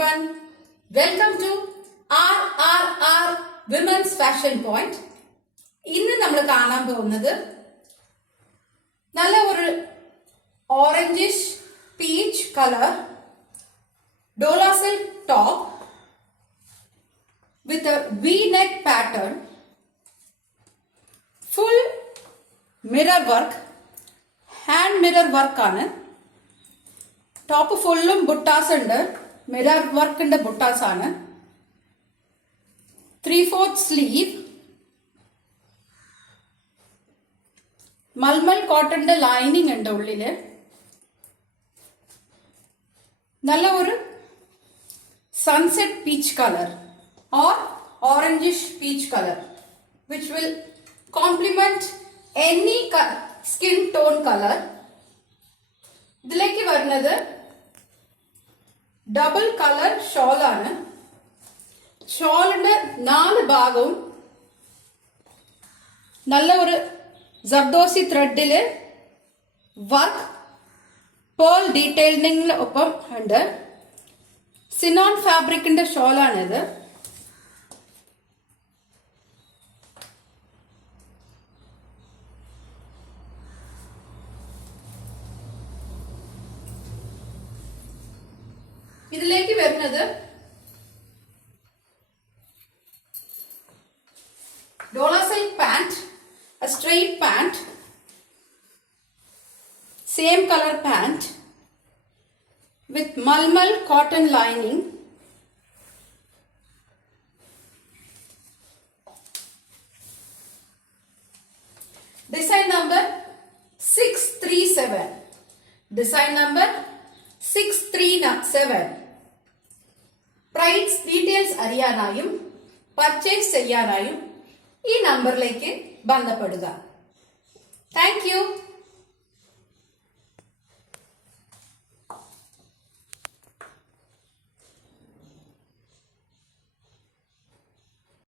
everyone. Welcome to RRR Women's Fashion Point. ഇന്ന് നമ്മൾ കാണാൻ പോകുന്നത് നല്ല ഒരു ഓറഞ്ചിഷ് പീച്ച് കളർ ഡോള silk top with a V-neck pattern, full mirror work, hand mirror work ആണ്. ടോപ്പ് ഫുള്ളും ബുട്ടാസ് ഉണ്ട്, മിറർ വർക്കിന്റെ ബുട്ടാസ് ആണ്. 3/4 സ്ലീവ്, മൽമൽ കോട്ടന്റെ ലൈനിങ് ഉണ്ട് ഉള്ളില്. നല്ല ഒരു sunset peach colour or orangish peach colour which will complement any skin tone colour. ഇതിലേക്ക് വരുന്നത് ഡബിൾ കളർ ഷോൾ ആണ്. ഷോളിന്റെ 4 ഭാഗവും നല്ല ഒരു ജർദോസി ത്രെഡില് വർക്ക് പേൾ ഡീറ്റെയിലിംഗിന് ഒപ്പം ഉണ്ട്. സിനോൺ ഫാബ്രിക്കിന്റെ ഷോളാണിത്. ഇതിലേക്ക് വരുന്നത് dola silk pant, a straight pant, same color pant with malmal cotton lining. Design number 637. Design number 637. Price details അറിയാനായും പർച്ചേസ് ചെയ്യാനായും ഈ നമ്പറിലേക്ക് ബന്ധപ്പെടുക.